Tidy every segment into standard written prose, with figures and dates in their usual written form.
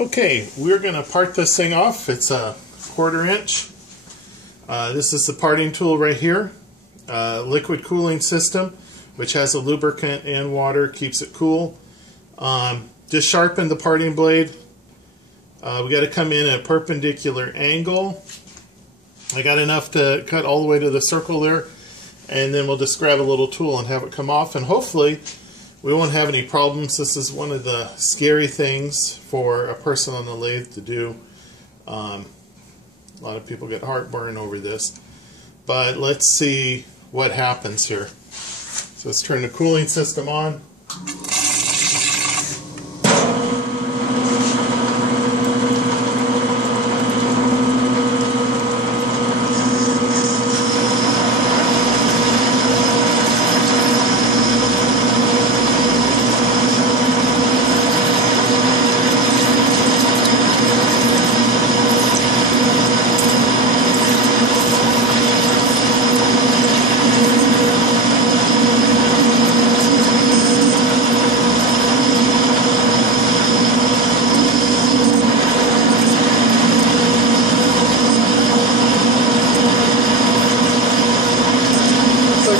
Okay, we're going to part this thing off. It's a 1/4 inch. This is the parting tool right here. Liquid cooling system, which has a lubricant and water, keeps it cool. Just sharpen the parting blade. We got to come in at a perpendicular angle. I got enough to cut all the way to the circle there, and then we'll just grab a little tool and have it come off, and hopefully we won't have any problems. This is one of the scary things for a person on the lathe to do. A lot of people get heartburn over this, but let's see what happens here. So let's turn the cooling system on.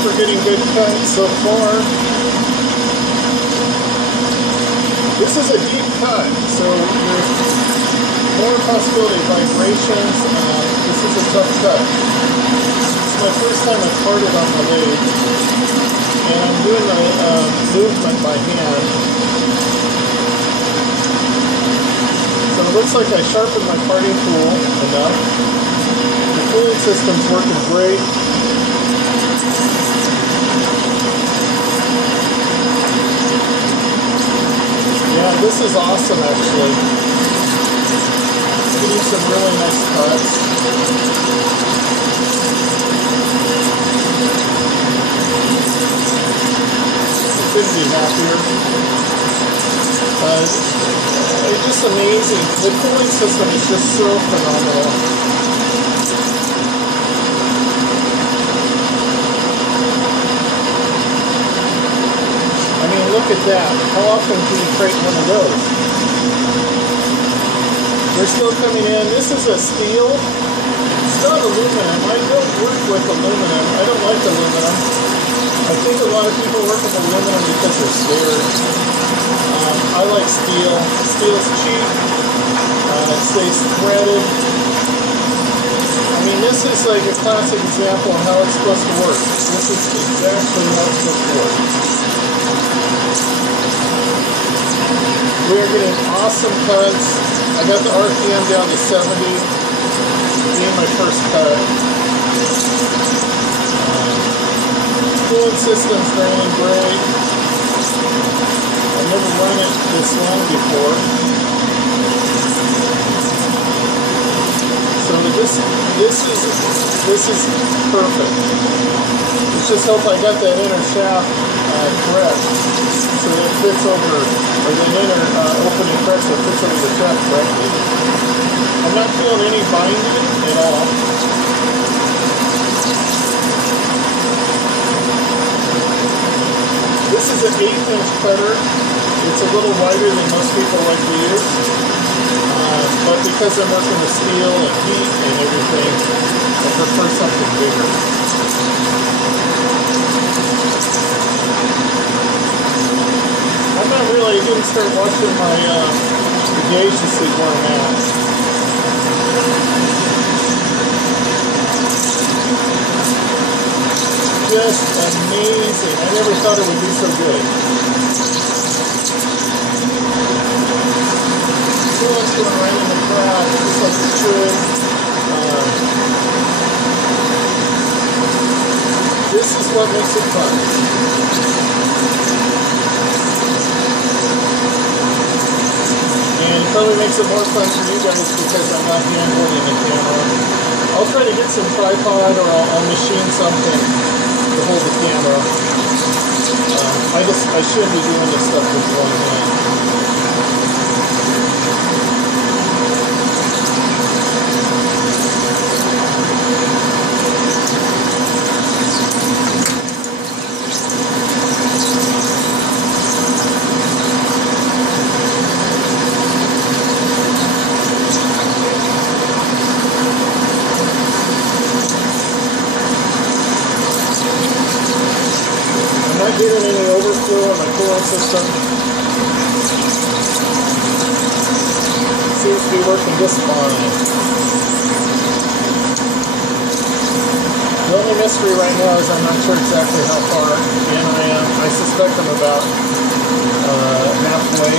We're getting good cuts so far. This is a deep cut, so there's more possibility of vibrations. This is a tough cut. It's my first time I've parted on the lathe, and I'm doing the movement by hand. So it looks like I sharpened my parting tool enough. The cooling system's working great. Yeah, this is awesome actually. Getting some really nice cuts. I couldn't be happier. It's just amazing. The cooling system is just so phenomenal. Look at that. How often can you create one of those? They're still coming in. This is a steel. It's not aluminum. I don't work with aluminum. I don't like aluminum. I think a lot of people work with aluminum because they're scared. I like steel. Steel's cheap. It stays threaded. I mean, this is like a classic example of how it's supposed to work. This is exactly how it's supposed to work. We are getting awesome cuts. I got the RPM down to 70. Being my first cut. Cooling system's running great. I've never run it this long before. So this is perfect. It's just hope I got that inner shaft correct, so that it fits over, or the inner opening correct, so it fits over the shaft correctly. I'm not feeling any binding at all. This is an 1/8 inch cutter. It's a little wider than most people like to use, but because I'm working with steel and heat and everything, I prefer something bigger. I didn't start watching my gauge to see where I'm at. Just amazing. I never thought it would be so good. Cooling's going right in the crowd, just like it should. This is what makes it fun. And it probably makes it more fun for you guys because I'm not hand holding the camera. I'll try to get some tripod, or I'll machine something to hold the camera. I shouldn't be doing this stuff with one hand. system. Seems to be working just fine. The only mystery right now is I'm not sure exactly how far in I am. I suspect I'm about halfway.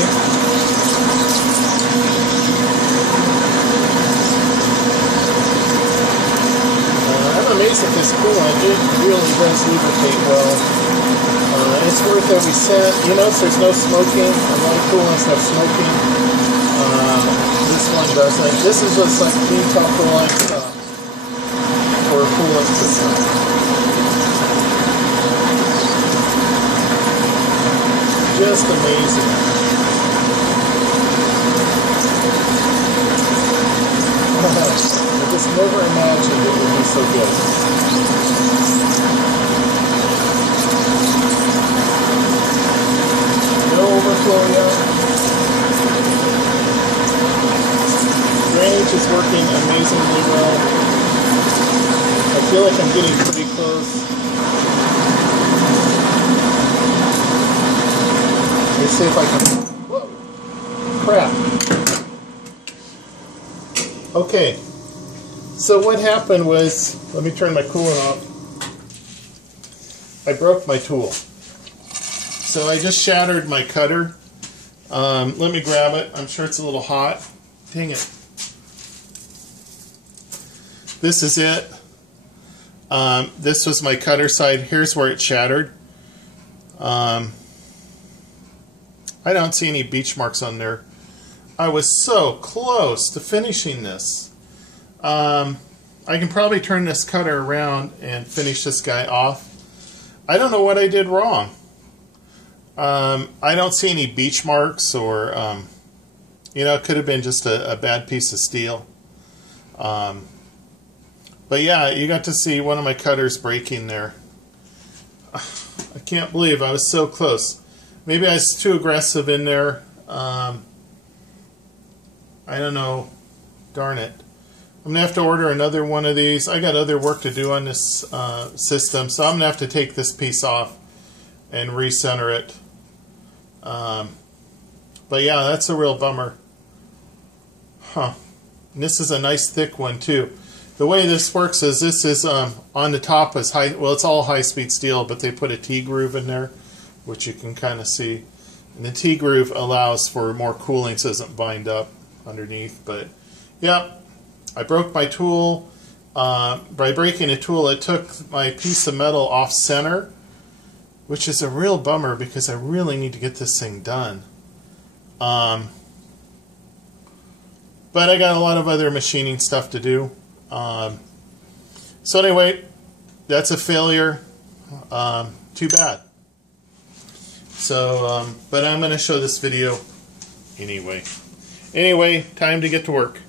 I'm amazed at this coolant. It really does lubricate well. It's worth every cent. You notice there's no smoking. A lot of coolants have smoking. This one doesn't. This is just like clean top coolant for a coolant system. Just amazing. I just never imagined it would be so good. No overflow yet. Drainage is working amazingly well. I feel like I'm getting pretty close. Let me see if I can. Whoa! Crap. Okay. So what happened was, let me turn my coolant off. I broke my tool. So I just shattered my cutter. Let me grab it. I'm sure it's a little hot. Dang it. This is it. This was my cutter side. Here's where it shattered. I don't see any beach marks on there. I was so close to finishing this. I can probably turn this cutter around and finish this guy off. I don't know what I did wrong. I don't see any beach marks or, you know, it could have been just a bad piece of steel. But yeah, you got to see one of my cutters breaking there. I can't believe I was so close. Maybe I was too aggressive in there. I don't know. Darn it. I'm going to have to order another one of these. I got other work to do on this system, so I'm going to have to take this piece off and recenter it. But yeah, that's a real bummer. Huh. And this is a nice thick one too. The way this works is this is on the top is high. Well, it's all high-speed steel, but they put a T-groove in there, which you can kind of see. And the T-groove allows for more cooling so it doesn't bind up underneath. But yeah, I broke my tool. By breaking a tool, it took my piece of metal off center, which is a real bummer because I really need to get this thing done. But I got a lot of other machining stuff to do. So anyway, that's a failure. Too bad. So, but I'm going to show this video anyway. Anyway, time to get to work.